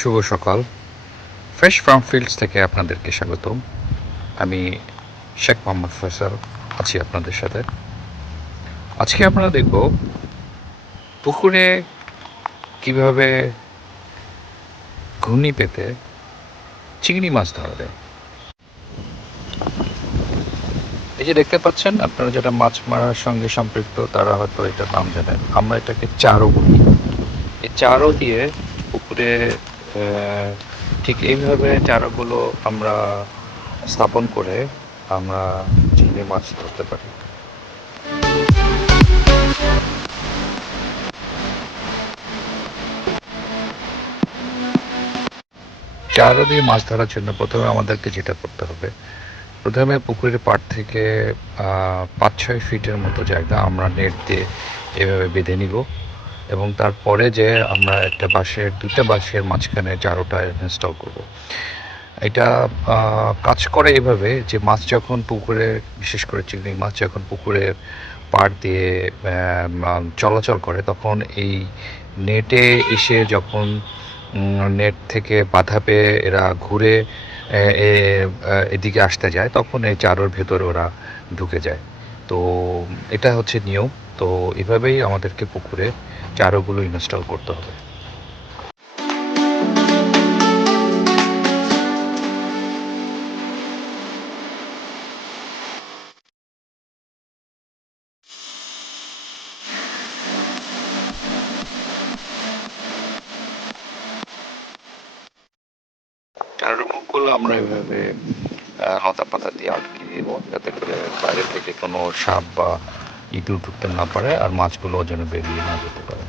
শুভ সকাল। Fresh farm fields থেকে আপনাদেরকে স্বাগতম। আমি শেখ মোহাম্মদ ফয়সাল আছি আপনাদের সাথে। আজকে আমরা দেখব পুকুরে কিভাবে ঘূর্ণি পেতে চিংড়ি মাছ ধরা যায়। এই যে দেখতে পাচ্ছেন, আপনারা যারা মাছ মারার সঙ্গে সম্পৃক্ত তারা হয়তো এটার নাম জানেন। আমরা এটাকে চারও বলি। এই চারও দিয়ে পুকুরে ঠিক এইভাবে চারাগুলো আমরা স্থাপন করে আমরা চিংড়ি মাছ ধরতে পারি। চারও দিয়ে মাছ ধরার জন্য প্রথমে আমাদেরকে যেটা করতে হবে, প্রথমে পুকুরের পাড় থেকে 5-6 ফিটের মতো জায়গা আমরা নেট দিয়ে এভাবে বেঁধে নিব, এবং তারপরে যে আমরা একটা দুটা বাঁশের মাঝখানে চারোটা ইনস্টল করব। এটা কাজ করে এভাবে যে মাছ যখন পুকুরে, বিশেষ করে চিংড়ি মাছ যখন পুকুরের পাড় দিয়ে চলাচল করে, তখন এই নেটে এসে যখন নেট থেকে বাধা পেয়ে এরা ঘুরে এদিকে আসতে যায়, তখন এই চারোর ভেতরে ওরা ঢুকে যায়। তো এটা হচ্ছে নিয়ম। তো এভাবেই আমাদেরকে পুকুরে চারোগুলো ইনস্টল করতে হবে। চারোর মুখগুলো আমরা এভাবে লতা পাতা দিয়ে আটকে দিব, যাতে করে বাইরে থেকে কোনো সাপ বা ইঁদুর ঢুকতে না পারে, আর মাছগুলো যেন বেরিয়ে না যেতে পারে।